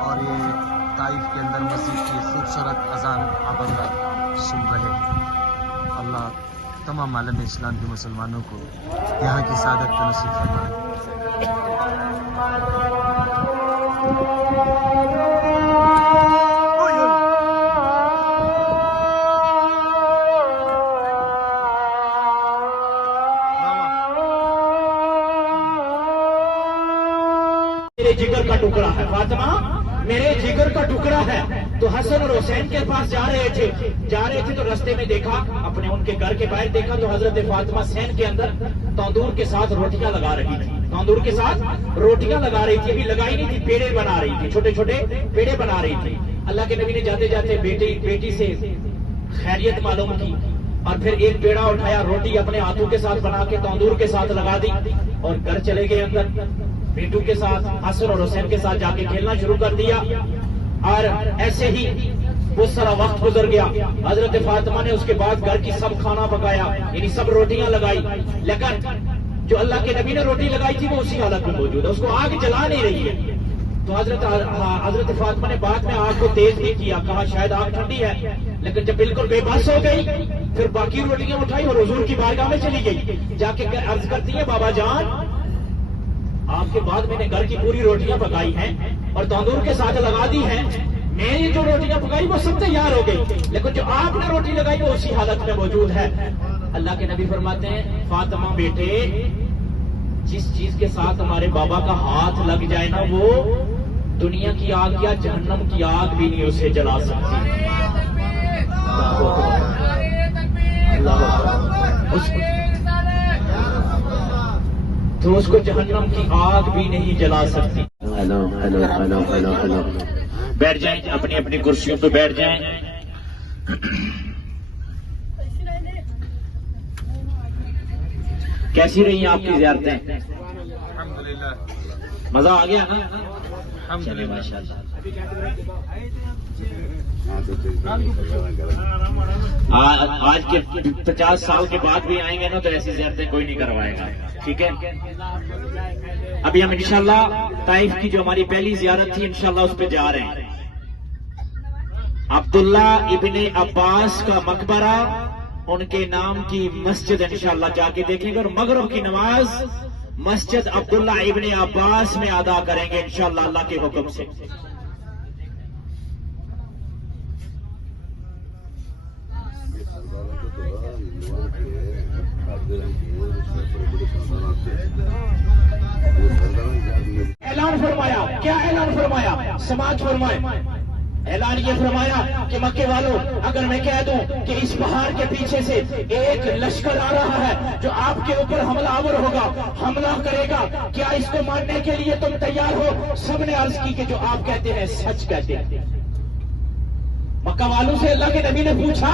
اور یہ طائف کے اندر مسجد کی خوبصورت اذان آپ حضرات سن رہے ہیں۔ اللہ تمام عالم اسلام کے مسلمانوں کو یہاں کی سعادت کو نصیب فرمائے۔ میرے جگر کا ٹکڑا ہے فاطمہ، میرے جگر کا ٹکڑا ہے۔ تو حسن اور حسین کے پاس جا رہے تھے تو رستے میں دیکھا، اپنے ان کے گھر کے باہر دیکھا تو حضرت فاطمہ سین کے اندر تندور کے ساتھ روٹیاں لگا رہی تھی، تندور کے ساتھ روٹیاں لگا رہی تھی، ابھی لگائی نہیں تھی، پیڑے بنا رہی تھی، چھوٹے چھوٹے پیڑے بنا رہی تھی۔ اللہ کے نبی نے جاتے جاتے بیٹی سے خیریت معلوم کی اور پھر ایک پیڑا اٹھایا، روٹی اپنے ہاتھوں کے ساتھ بنا کے تندور کے ساتھ لگا دی اور گھر چلے گئے اندر، بیٹوں کے ساتھ حسن اور حسین کے ساتھ جا کے کھیلنا شروع کر دیا۔ اور ایسے ہی بہت سارا وقت گزر گیا۔ حضرت فاطمہ نے اس کے بعد گھر کی سب کھانا پکایا، یعنی سب روٹیاں لگائی، لیکن جو اللہ کے نبی نے روٹی لگائی تھی وہ اسی حالت میں موجود ہے، اس کو آگ جلا نہیں رہی ہے۔ تو حضرت فاطمہ نے بعد میں آگ کو تیز نہیں کیا، کہا شاید آگ ٹھنڈی ہے، لیکن جب بالکل بے بس ہو گئی پھر باقی روٹیاں اٹھائی اور حضور کی بارگاہ میں چلی گئی، جا کے عرض کرتی ہے بابا جان آپ کے بعد میں نے گھر کی پوری روٹیاں پکائی ہیں اور تندور کے ساتھ لگا دی ہیں، میں نے جو روٹیاں پکائی وہ سب تیار ہو گئی، لیکن جو آپ نے روٹی لگائی وہ اسی حالت میں موجود ہے۔ اللہ کے نبی فرماتے ہیں فاطمہ بیٹے، جس چیز کے ساتھ ہمارے بابا کا ہاتھ لگ جائے نا وہ دنیا کی آگ یا جہنم کی آگ بھی نہیں اسے جلا سکتی۔ اللہ تو اس کو جہنم کی آگ بھی نہیں جلا سکتی۔ بیٹھ جائیں، اپنی اپنی کرسیوں پہ بیٹھ جائیں۔ کیسی رہی آپ کی زیارتیں؟ الحمدللہ مزہ آ گیا نا؟ الحمدللہ ماشاء اللہ۔ آج کے 50 سال کے بعد بھی آئیں گے نا تو ایسی زیارتیں کوئی نہیں کروائے گا، ٹھیک ہے؟ ابھی ہم انشاءاللہ طائف کی جو ہماری پہلی زیارت تھی انشاءاللہ اس پہ جا رہے ہیں۔ عبداللہ ابن عباس کا مقبرہ، ان کے نام کی مسجد انشاءاللہ جا کے دیکھیں گے اور مغرب کی نماز مسجد عبداللہ ابن عباس میں ادا کریں گے انشاءاللہ اللہ کے حکم سے۔ اعلان فرمایا، کیا اعلان فرمایا؟ سماعت فرمائے۔ اعلان یہ فرمایا کہ مکے والوں اگر میں کہہ دوں کہ اس پہاڑ کے پیچھے سے ایک لشکر آ رہا ہے جو آپ کے اوپر حملہ آور ہوگا، حملہ کرے گا، کیا اس کو ماننے کے لیے تم تیار ہو؟ سب نے عرض کی کہ جو آپ کہتے ہیں سچ کہتے ہیں۔ مکہ والوں سے اللہ کے نبی نے پوچھا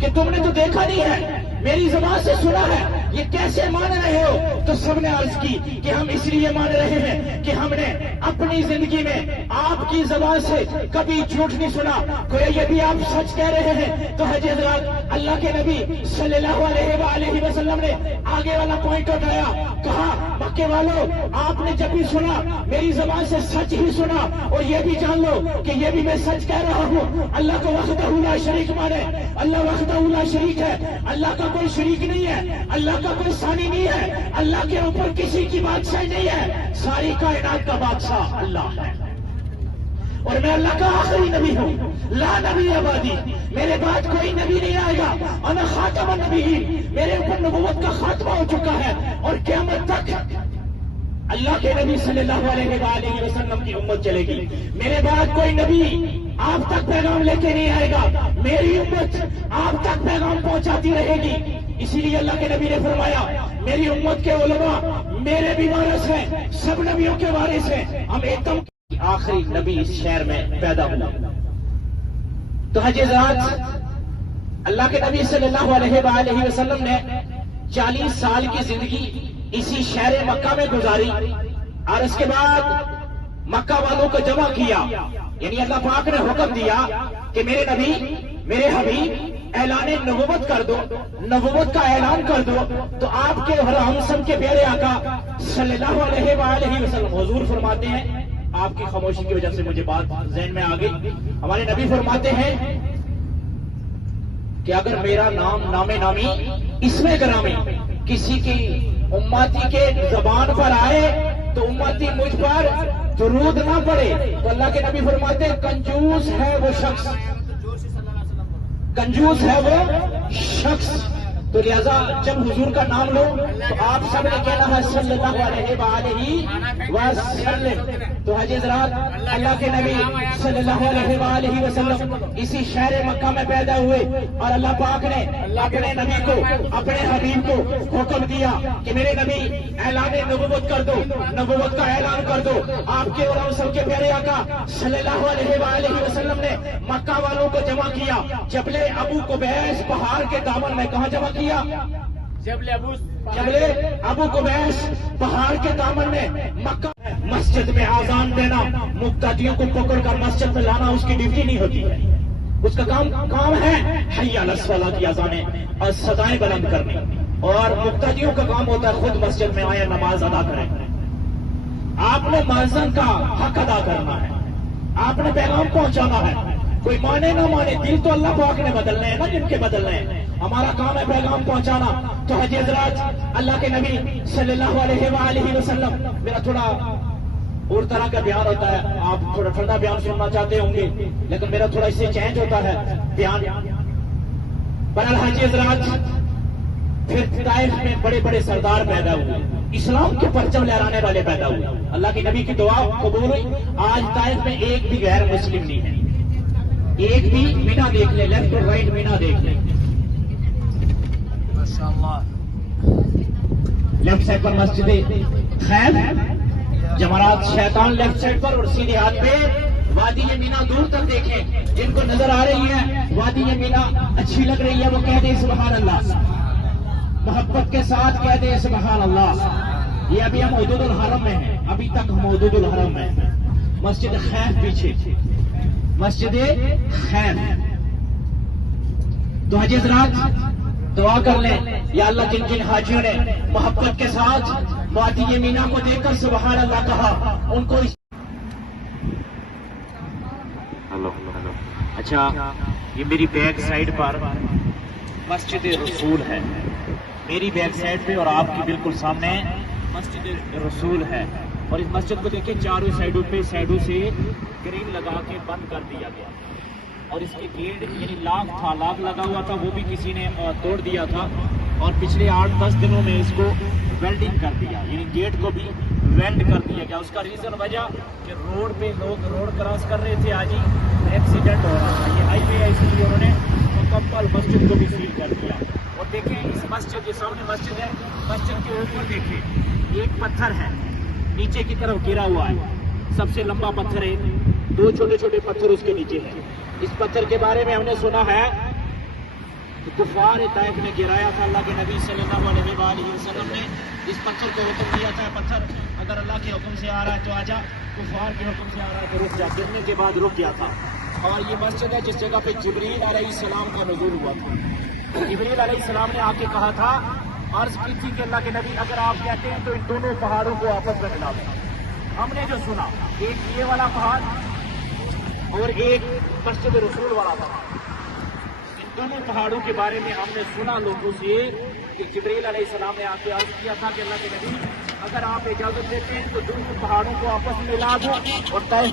کہ تم نے تو دیکھا نہیں ہے، میری زبان سے سنا ہے، یہ کیسے مان رہے ہو؟ تو سب نے عرض کی کہ ہم اس لیے مان رہے ہیں کہ ہم نے اپنی زندگی میں آپ کی زبان سے کبھی جھوٹ نہیں سنا، کوئی یہ بھی آپ سچ کہہ رہے ہیں؟ تو حضرت حضرات اللہ کے نبی صلی اللہ علیہ وآلہ وسلم نے آگے والا پوائنٹ اٹھایا، کہا مکے والوں آپ نے جب بھی سنا میری زبان سے سچ ہی سنا، اور یہ بھی جان لو کہ یہ بھی میں سچ کہہ رہا ہوں، اللہ کو وحدہ لا شریک مانے، اللہ وحدہ لا شریک ہے، اللہ کا کوئی شریک نہیں ہے، اللہ کا کوئی ثانی نہیں ہے، اللہ کے اوپر کسی کی بادشاہی نہیں ہے، ساری کائنات کا بادشاہ اللہ ہے، اور میں اللہ کا آخری نبی ہوں، لا نبی آبادی، میرے بعد کوئی نبی نہیں آئے گا، انا خاتم النبیین، میرے اوپر نبوت کا خاتمہ ہو چکا ہے، اور قیامت تک اللہ کے نبی صلی اللہ علیہ وآلہ وسلم کی امت چلے گی، میرے بعد کوئی نبی آپ تک پیغام لے کے نہیں آئے گا، میری امت آپ تک پیغام پہنچاتی رہے گی۔ اسی لیے اللہ کے نبی نے فرمایا میری امت کے علماء میرے بھی وارث ہیں، سب نبیوں کے وارث ہیں، ہم ایک دم آخری نبی اس شہر میں پیدا ہوا۔ تو حضرات اللہ کے نبی صلی اللہ علیہ وآلہ وسلم نے 40 سال کی زندگی اسی شہر مکہ میں گزاری، اور اس کے بعد مکہ والوں کو جمع کیا، یعنی اللہ پاک نے حکم دیا کہ میرے نبی میرے حبیب اعلان نبوت کر دو، نبوت کا اعلان کر دو۔ تو آپ کے اور ہم سب کے پیارے آقا صلی اللہ علیہ وآلہ وسلم حضور فرماتے ہیں آپ کی خاموشی کی وجہ سے مجھے بات ذہن میں آ گئی. ہمارے نبی فرماتے ہیں کہ اگر میرا نام نامی اسم گرامی کسی کی امتی کے زبان پر آئے تو امتی مجھ پر درود نہ پڑے تو اللہ کے نبی فرماتے ہیں کنجوس ہے وہ شخص، کنجوس ہے وہ شخص. تو لہذا جب حضور کا نام لو تو آپ سب نے کہنا ہے صلی اللہ علیہ وآلہ وسلم. تو حج حضرات اللہ کے نبی صلی اللہ علیہ وآلہ وسلم اسی شہر مکہ میں پیدا ہوئے اور اللہ پاک نے اپنے نبی کو اپنے حبیب کو حکم دیا کہ میرے نبی اعلان نبوت کر دو، نبوت کا اعلان کر دو. آپ کے اور ہم سب کے پیارے آقا صلی اللہ علیہ وآلہ وسلم نے مکہ والوں کو جمع کیا جبل ابو قبیس پہاڑ کے دامن میں. کہاں جمع کیا؟ جبل ابو قبیس پہاڑ کے دامن میں مکہ. مسجد میں آزان دینا، مقتدیوں کو پکڑ کر مسجد میں لانا اس کی ڈیوٹی نہیں ہوتی ہے، اس کا کام ہے حی علی الصلاۃ کی آزانیں اور صدائیں بلند کرنی، اور مقتدیوں کا کام ہوتا ہے خود مسجد میں آئے نماز ادا کریں. آپ نے مؤذن کا حق ادا کرنا ہے، آپ نے پیغام پہنچانا ہے. کوئی مانے نہ مانے دل تو اللہ پاک نے بدلنے ہیں نا، جن کے بدلنے ہیں. ہمارا کام ہے پیغام پہنچانا. تو حج حضرات اللہ کے نبی صلی اللہ علیہ وآلہ وسلم، میرا تھوڑا اور طرح کا بیان ہوتا ہے، آپ تھوڑا ٹھنڈا بیان سننا چاہتے ہوں گے لیکن میرا تھوڑا اس سے چینج ہوتا ہے بیان. بہرحال حج حضرات پھر طائف میں بڑے بڑے سردار پیدا ہوئے، اسلام کے پرچم لہرانے والے پیدا ہوئے. اللہ کے نبی کی دعا قبول ہوئی. آج طائف میں ایک بھی غیر مسلم نہیں ہے. ایک بھی مینا دیکھ لیں، لیفٹ اور رائٹ مینا دیکھ لیں. لیفٹ سائڈ پر مسجد خیر جمرات شیطان لیفٹ سائڈ پر، اور سیدھے ہاتھ پہ وادی مینا. دور تک دیکھیں، جن کو نظر آ رہی ہے وادی مینا اچھی لگ رہی ہے وہ کہہ دیں سبحان اللہ، محبت کے ساتھ کہہ دیں سبحان اللہ. یہ ابھی ہم حدود الحرم میں ہیں، ابھی تک ہم حدود الحرم میں ہیں. مسجد خیر پیچھے، مسجد خیر. تو حج حضرات دعا کر لیں یا اللہ جن جن حاجیوں نے محبت کے ساتھ وادی مینا کو دیکھ کر سبحان اللہ کہا ان کو اچھا یہ میری بیک سائڈ پر مسجد رسول ہے، میری بیک سائڈ پہ اور آپ کی بالکل سامنے مسجد رسول ہے. اور اس مسجد کو دیکھیں چاروں سائڈوں پہ سائڈوں سے گرین لگا کے بند کر دیا گیا، اور اس کے گیٹ یعنی لاک لگا ہوا تھا وہ بھی کسی نے توڑ دیا تھا، اور پچھلے 8-10 دنوں میں اس کو ویلڈنگ کر دیا، یعنی گیٹ کو بھی ویلڈ کر دیا گیا. اس کا ریزن وجہ کہ روڈ پہ لوگ روڈ کراس کر رہے تھے، آج ہی ایکسیڈنٹ ہو رہا تھا. یہ ہائی وے ہے، اس لیے انہوں نے مکمل مسجد کو بھی سیل کر دیا. اور دیکھیں اس مسجد کے سامنے مسجد ہے، مسجد کے اوپر دیکھیں ایک پتھر ہے نیچے کی طرف گرا ہوا ہے، سب سے لمبا پتھر ہے، 2 چھوٹے چھوٹے پتھر اس کے نیچے ہیں. اس پتھر کے بارے میں ہم نے سنا ہے کہ کفار طائف نے گرایا تھا. اللہ کے نبی صلی اللہ علیہ وآلہ وسلم نے اس پتھر کو حکم دیا تھا، پتھر اگر اللہ کے حکم سے آ رہا ہے تو آجا، کفار کے حکم سے آ رہا ہے تو رک جا. گرنے کے بعد رک گیا تھا. اور یہ مسجد ہے جس جگہ پہ جبریل علیہ السلام کا نزول ہوا تھا. جبریل علیہ السلام نے آ کے کہا تھا، عرض کی تھی کہ اللہ کے نبی اگر آپ کہتے ہیں تو ان دونوں پہاڑوں کو آپس میں ملا دیں. ہم نے جو سنا ایک یہ والا پہاڑ اور ایک مسجد رسول والا پہاڑ، ان دونوں پہاڑوں کے بارے میں ہم نے سنا لوگوں سے کہ جبریل علیہ السلام نے آ کے عرض کیا تھا کہ اللہ کے نبی اگر آپ اجازت دیتے ہیں تو دونوں پہاڑوں کو آپس میں ملا دو اور طے